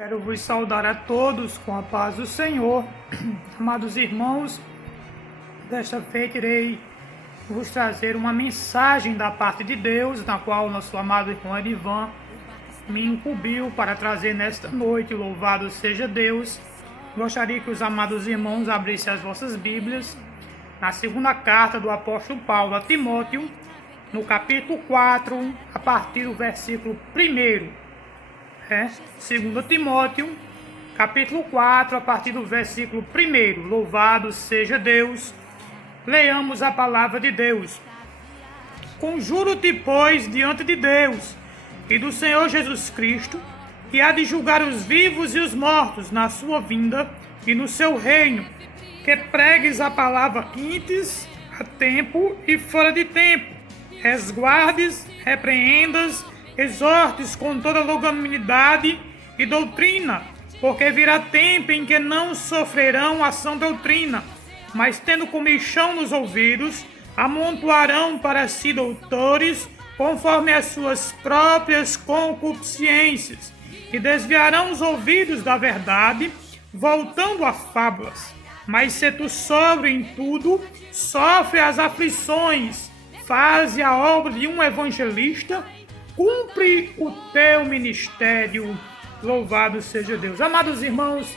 Quero vos saudar a todos com a paz do Senhor. Amados irmãos, desta feita irei vos trazer uma mensagem da parte de Deus, na qual nosso amado irmão Erivan me incumbiu para trazer nesta noite. Louvado seja Deus. Gostaria que os amados irmãos abrissem as vossas Bíblias na segunda carta do apóstolo Paulo a Timóteo, no capítulo 4, a partir do versículo 1. 2 Timóteo, capítulo 4, a partir do versículo 1. Louvado seja Deus. Leamos a palavra de Deus. Conjuro-te, pois, diante de Deus e do Senhor Jesus Cristo, que há de julgar os vivos e os mortos na sua vinda e no seu reino, que pregues a palavra íntes a tempo e fora de tempo, resguardes, repreendas, exortes com toda longanimidade e doutrina, porque virá tempo em que não sofrerão a sã doutrina, mas tendo comichão nos ouvidos, amontoarão para si doutores, conforme as suas próprias concupiscências, e desviarão os ouvidos da verdade, voltando a fábulas. Mas se tu sobre em tudo, sofre as aflições, faze a obra de um evangelista, cumpre o teu ministério. Louvado seja Deus. Amados irmãos,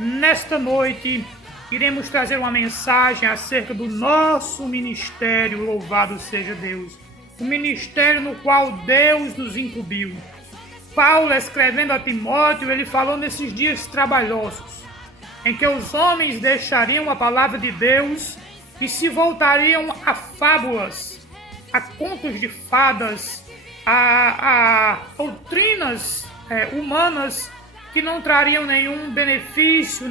nesta noite iremos trazer uma mensagem acerca do nosso ministério. Louvado seja Deus. O ministério no qual Deus nos incumbiu. Paulo, escrevendo a Timóteo, ele falou nesses dias trabalhosos, em que os homens deixariam a palavra de Deus e se voltariam a fábulas, a contos de fadas, a doutrinas humanas que não trariam nenhum benefício,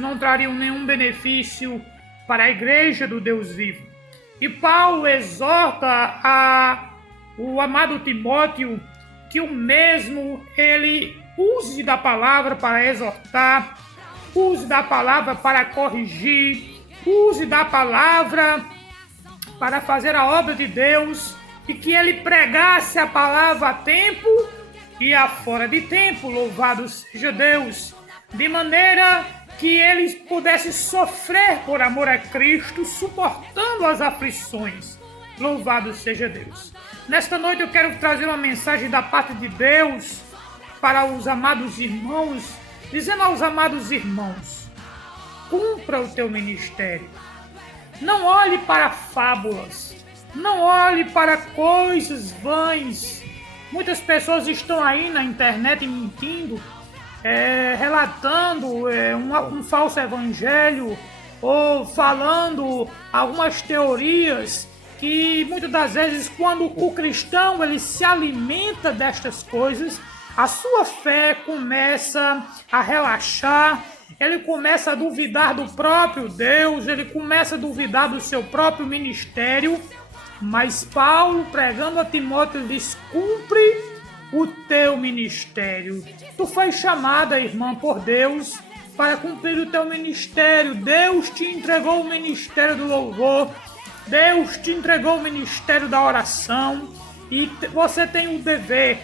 para a igreja do Deus vivo. E Paulo exorta o amado Timóteo que o mesmo ele use da palavra para exortar, use da palavra para corrigir, use da palavra para fazer a obra de Deus, e que ele pregasse a palavra a tempo e a fora de tempo. Louvado seja Deus. De maneira que eles pudessem sofrer por amor a Cristo, suportando as aflições. Louvado seja Deus. Nesta noite eu quero trazer uma mensagem da parte de Deus para os amados irmãos, dizendo aos amados irmãos: cumpra o teu ministério. Não olhe para fábulas. Não olhe para coisas vãs. Muitas pessoas estão aí na internet mentindo, relatando um falso evangelho, ou falando algumas teorias que muitas das vezes, quando o cristão ele se alimenta destas coisas, a sua fé começa a relaxar, ele começa a duvidar do próprio Deus, ele começa a duvidar do seu próprio ministério. Mas Paulo, pregando a Timóteo, diz: cumpre o teu ministério. Tu foi chamada, irmã, por Deus para cumprir o teu ministério. Deus te entregou o ministério do louvor, Deus te entregou o ministério da oração, e você tem o dever,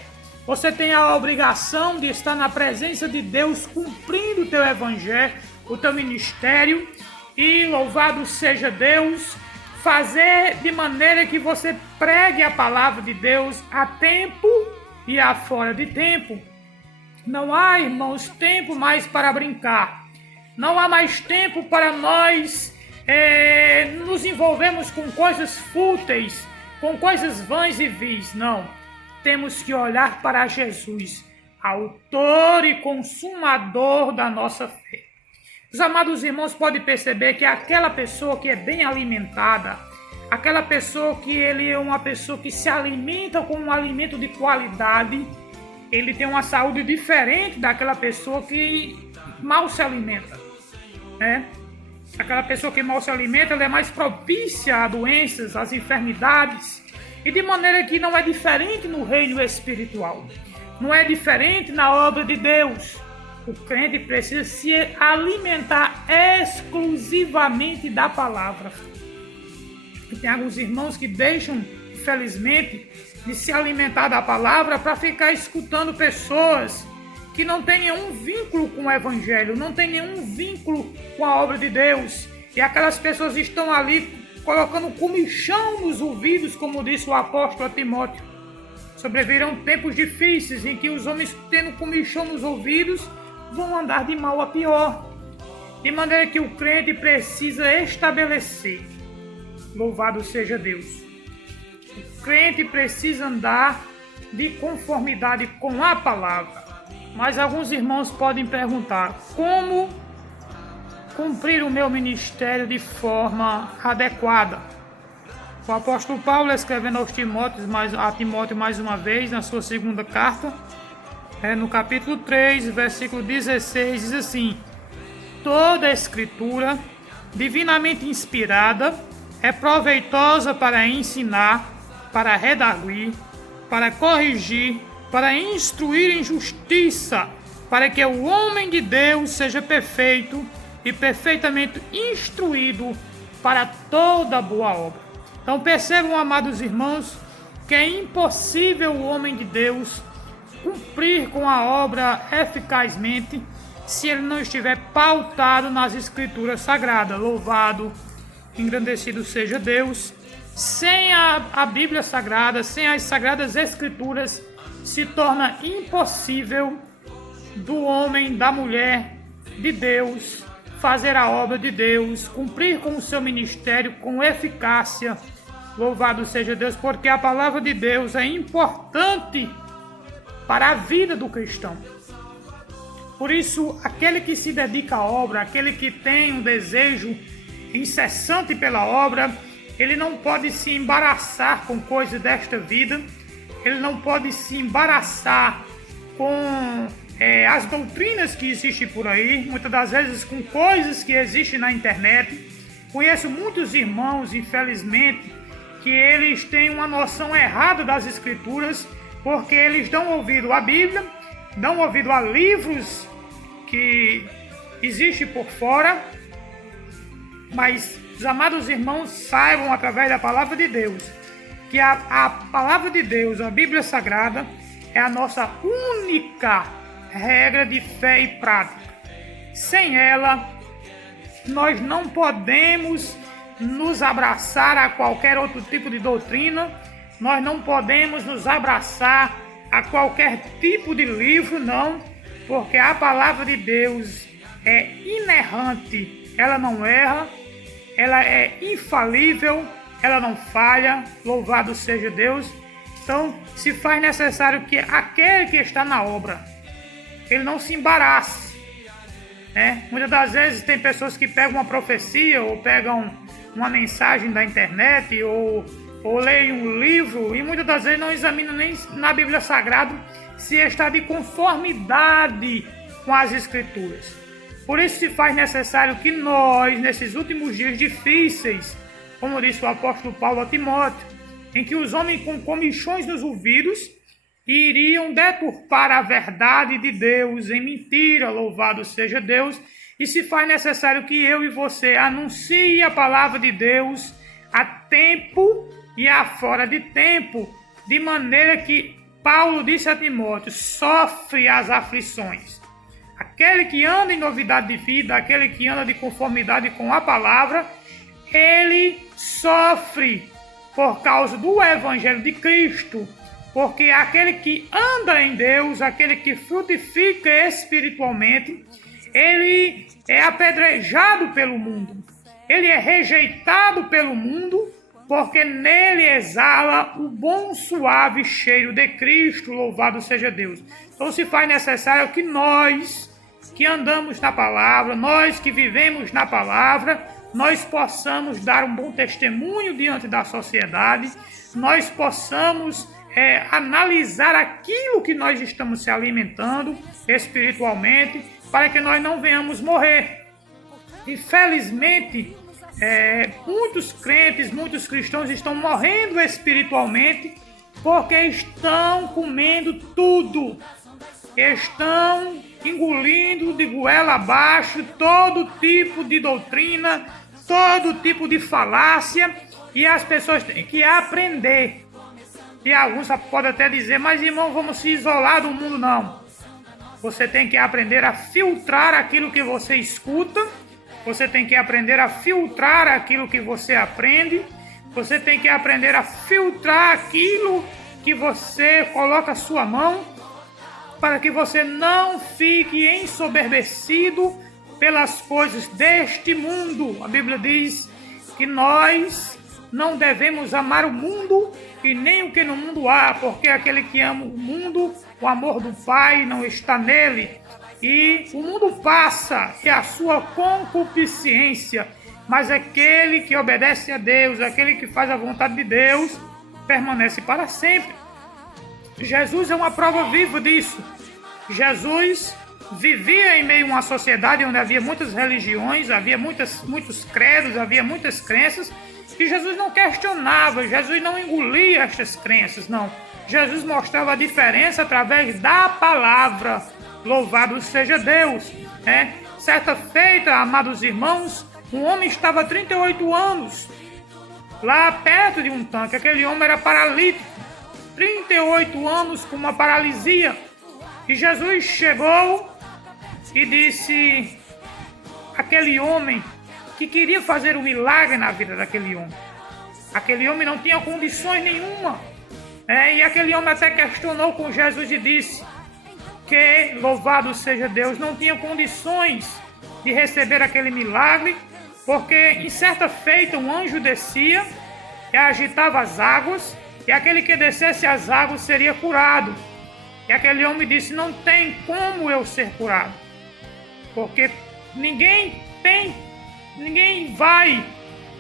você tem a obrigação de estar na presença de Deus, cumprindo o teu evangelho, o teu ministério. E louvado seja Deus, fazer de maneira que você pregue a palavra de Deus a tempo e a fora de tempo. Não há, irmãos, tempo mais para brincar. Não há mais tempo para nós nos envolvermos com coisas fúteis, com coisas vãs e vis. Não. Temos que olhar para Jesus, autor e consumador da nossa fé. Os amados irmãos podem perceber que aquela pessoa que é bem alimentada, aquela pessoa que ele é uma pessoa que se alimenta com um alimento de qualidade, ele tem uma saúde diferente daquela pessoa que mal se alimenta, né? Aquela pessoa que mal se alimenta, ela é mais propícia a doenças, às enfermidades, e de maneira que não é diferente no reino espiritual, não é diferente na obra de Deus. O crente precisa se alimentar exclusivamente da palavra. E tem alguns irmãos que deixam, infelizmente, de se alimentar da palavra para ficar escutando pessoas que não tem nenhum vínculo com o Evangelho, não tem nenhum vínculo com a obra de Deus. E aquelas pessoas estão ali colocando comichão nos ouvidos, como disse o apóstolo a Timóteo. Sobrevirão tempos difíceis em que os homens, tendo comichão nos ouvidos, vão andar de mal a pior. De maneira que o crente precisa estabelecer. Louvado seja Deus. O crente precisa andar de conformidade com a palavra. Mas alguns irmãos podem perguntar: como cumprir o meu ministério de forma adequada? O apóstolo Paulo, escrevendo a Timóteo mais uma vez, na sua segunda carta, no capítulo 3, versículo 16, diz assim: toda a escritura, divinamente inspirada, é proveitosa para ensinar, para redarguir, para corrigir, para instruir em justiça, para que o homem de Deus seja perfeito e perfeitamente instruído para toda boa obra. Então percebam, amados irmãos, que é impossível o homem de Deus cumprir com a obra eficazmente se ele não estiver pautado nas Escrituras Sagradas. Louvado, engrandecido seja Deus. Sem a Bíblia Sagrada, sem as Sagradas Escrituras, se torna impossível do homem, da mulher de Deus, fazer a obra de Deus, cumprir com o seu ministério com eficácia. Louvado seja Deus, porque a palavra de Deus é importante para a vida do cristão. Por isso, aquele que se dedica à obra, aquele que tem um desejo incessante pela obra, ele não pode se embaraçar com coisas desta vida, ele não pode se embaraçar com as doutrinas que existem por aí, muitas das vezes com coisas que existem na internet. Conheço muitos irmãos, infelizmente, que eles têm uma noção errada das Escrituras, porque eles dão ouvido à Bíblia, dão ouvido a livros que existem por fora, mas os amados irmãos saibam, através da palavra de Deus, que a palavra de Deus, a Bíblia Sagrada, é a nossa única regra de fé e prática. Sem ela, nós não podemos nos abraçar a qualquer outro tipo de doutrina, nós não podemos nos abraçar a qualquer tipo de livro, não, porque a palavra de Deus é inerrante, ela não erra, ela é infalível, ela não falha. Louvado seja Deus. Então, se faz necessário que aquele que está na obra, ele não se embarace, né? Muitas das vezes tem pessoas que pegam uma profecia ou pegam uma mensagem da internet ou leem um livro e muitas das vezes não examinam nem na Bíblia Sagrada se está de conformidade com as Escrituras. Por isso se faz necessário que nós, nesses últimos dias difíceis, como disse o apóstolo Paulo a Timóteo, em que os homens com comichões nos ouvidos iriam deturpar a verdade de Deus em mentira, louvado seja Deus, e se faz necessário que eu e você anuncie a palavra de Deus a tempo e a fora de tempo, de maneira que Paulo disse a Timóteo: sofre as aflições. Aquele que anda em novidade de vida, aquele que anda de conformidade com a palavra, ele sofre por causa do Evangelho de Cristo, porque aquele que anda em Deus, aquele que frutifica espiritualmente, ele é apedrejado pelo mundo, ele é rejeitado pelo mundo, porque nele exala o bom suave cheiro de Cristo, louvado seja Deus. Então se faz necessário que nós, que andamos na palavra, nós que vivemos na palavra, nós possamos dar um bom testemunho diante da sociedade, nós possamos analisar aquilo que nós estamos se alimentando espiritualmente, para que nós não venhamos morrer. Infelizmente, muitos crentes, muitos cristãos estão morrendo espiritualmente porque estão comendo tudo, estão engolindo de goela abaixo todo tipo de doutrina, todo tipo de falácia, e as pessoas têm que aprender. E alguns podem até dizer: mas irmão, vamos se isolar do mundo. Não. Você tem que aprender a filtrar aquilo que você escuta. Você tem que aprender a filtrar aquilo que você aprende. Você tem que aprender a filtrar aquilo que você coloca a sua mão, para que você não fique ensoberbecido pelas coisas deste mundo. A Bíblia diz que nós não devemos amar o mundo e nem o que no mundo há, porque aquele que ama o mundo, o amor do Pai não está nele. E o mundo passa e a sua concupiscência, mas aquele que obedece a Deus, aquele que faz a vontade de Deus, permanece para sempre. Jesus é uma prova viva disso. Jesus vivia em meio a uma sociedade onde havia muitas religiões, havia muitos credos, havia muitas crenças, e Jesus não questionava, Jesus não engolia estas crenças, não. Jesus mostrava a diferença através da palavra. Louvado seja Deus. Certa feita, amados irmãos, um homem estava há 38 anos, lá perto de um tanque. Aquele homem era paralítico, 38 anos com uma paralisia. E Jesus chegou e disse àquele homem que queria fazer um milagre na vida daquele homem. Aquele homem não tinha condições nenhuma. E aquele homem até questionou com Jesus e disse que, louvado seja Deus, não tinha condições de receber aquele milagre, porque em certa feita um anjo descia e agitava as águas, e aquele que descesse as águas seria curado. E aquele homem disse: não tem como eu ser curado, porque ninguém vai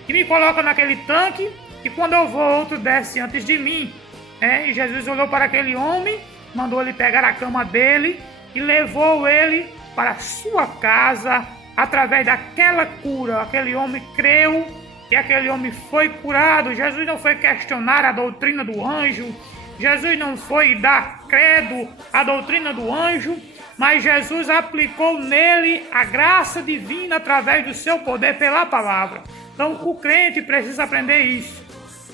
e me coloca naquele tanque, e quando eu vou, outro desce antes de mim. E Jesus olhou para aquele homem, mandou ele pegar a cama dele e levou ele para a sua casa. Através daquela cura, aquele homem creu e aquele homem foi curado. Jesus não foi questionar a doutrina do anjo, Jesus não foi dar credo à doutrina do anjo, mas Jesus aplicou nele a graça divina através do seu poder pela palavra. Então o crente precisa aprender isso: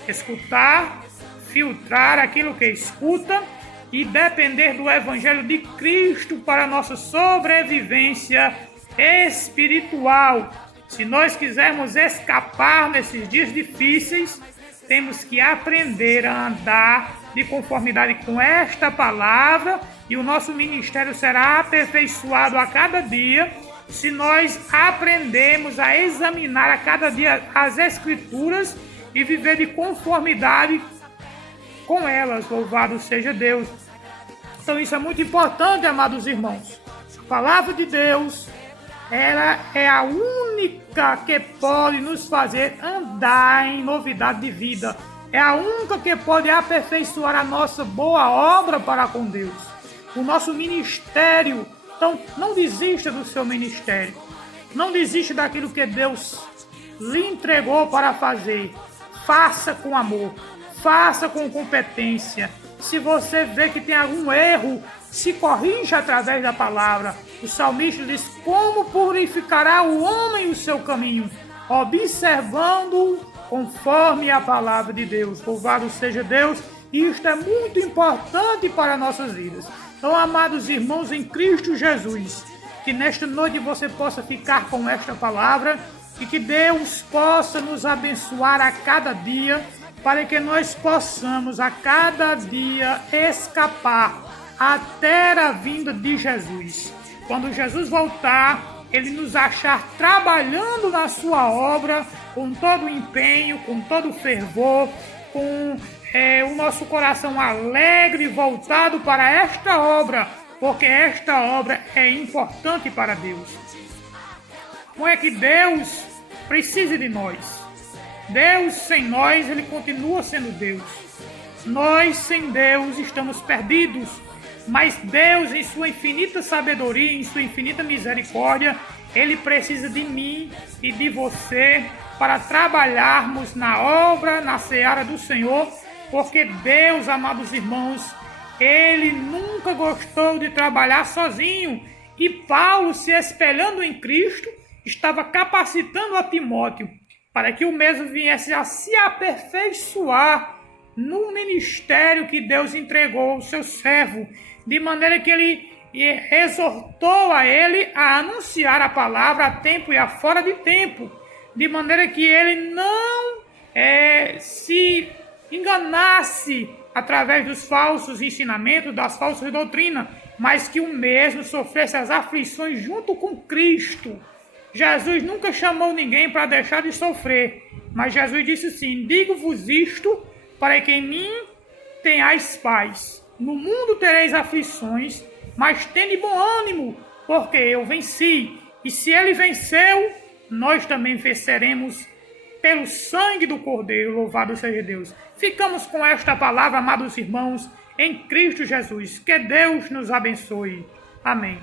escutar, filtrar aquilo que escuta e depender do Evangelho de Cristo para a nossa sobrevivência espiritual. Se nós quisermos escapar nesses dias difíceis, temos que aprender a andar de conformidade com esta palavra, e o nosso ministério será aperfeiçoado a cada dia se nós aprendemos a examinar a cada dia as Escrituras e viver de conformidade com elas. Louvado seja Deus. Então isso é muito importante, amados irmãos. A palavra de Deus, ela é a única que pode nos fazer andar em novidade de vida. É a única que pode aperfeiçoar a nossa boa obra para com Deus. O nosso ministério. Então, não desista do seu ministério. Não desista daquilo que Deus lhe entregou para fazer. Faça com amor. Faça com competência. Se você vê que tem algum erro, se corrija através da palavra. O salmista diz: como purificará o homem o seu caminho? Observando conforme a palavra de Deus. Louvado seja Deus. E isto é muito importante para nossas vidas. Então, amados irmãos em Cristo Jesus, que nesta noite você possa ficar com esta palavra e que Deus possa nos abençoar a cada dia, para que nós possamos a cada dia escapar até a vinda de Jesus. Quando Jesus voltar, Ele nos achar trabalhando na sua obra com todo o empenho, com todo o fervor, com o nosso coração alegre voltado para esta obra, porque esta obra é importante para Deus. Não é que Deus precise de nós. Deus sem nós, Ele continua sendo Deus. Nós sem Deus estamos perdidos, mas Deus, em sua infinita sabedoria, em sua infinita misericórdia, Ele precisa de mim e de você para trabalharmos na obra, na seara do Senhor, porque Deus, amados irmãos, Ele nunca gostou de trabalhar sozinho. E Paulo, se espelhando em Cristo, estava capacitando a Timóteo para que o mesmo viesse a se aperfeiçoar no ministério que Deus entregou ao seu servo, de maneira que ele e exortou a ele a anunciar a palavra a tempo e a fora de tempo, de maneira que ele não se enganasse através dos falsos ensinamentos, das falsas doutrinas, mas que o mesmo sofresse as aflições junto com Cristo. Jesus nunca chamou ninguém para deixar de sofrer, mas Jesus disse assim: digo-vos isto para que em mim tenhais paz. No mundo tereis aflições, mas tende bom ânimo, porque eu venci. E se ele venceu, nós também venceremos pelo sangue do Cordeiro. Louvado seja Deus. Ficamos com esta palavra, amados irmãos, em Cristo Jesus. Que Deus nos abençoe. Amém.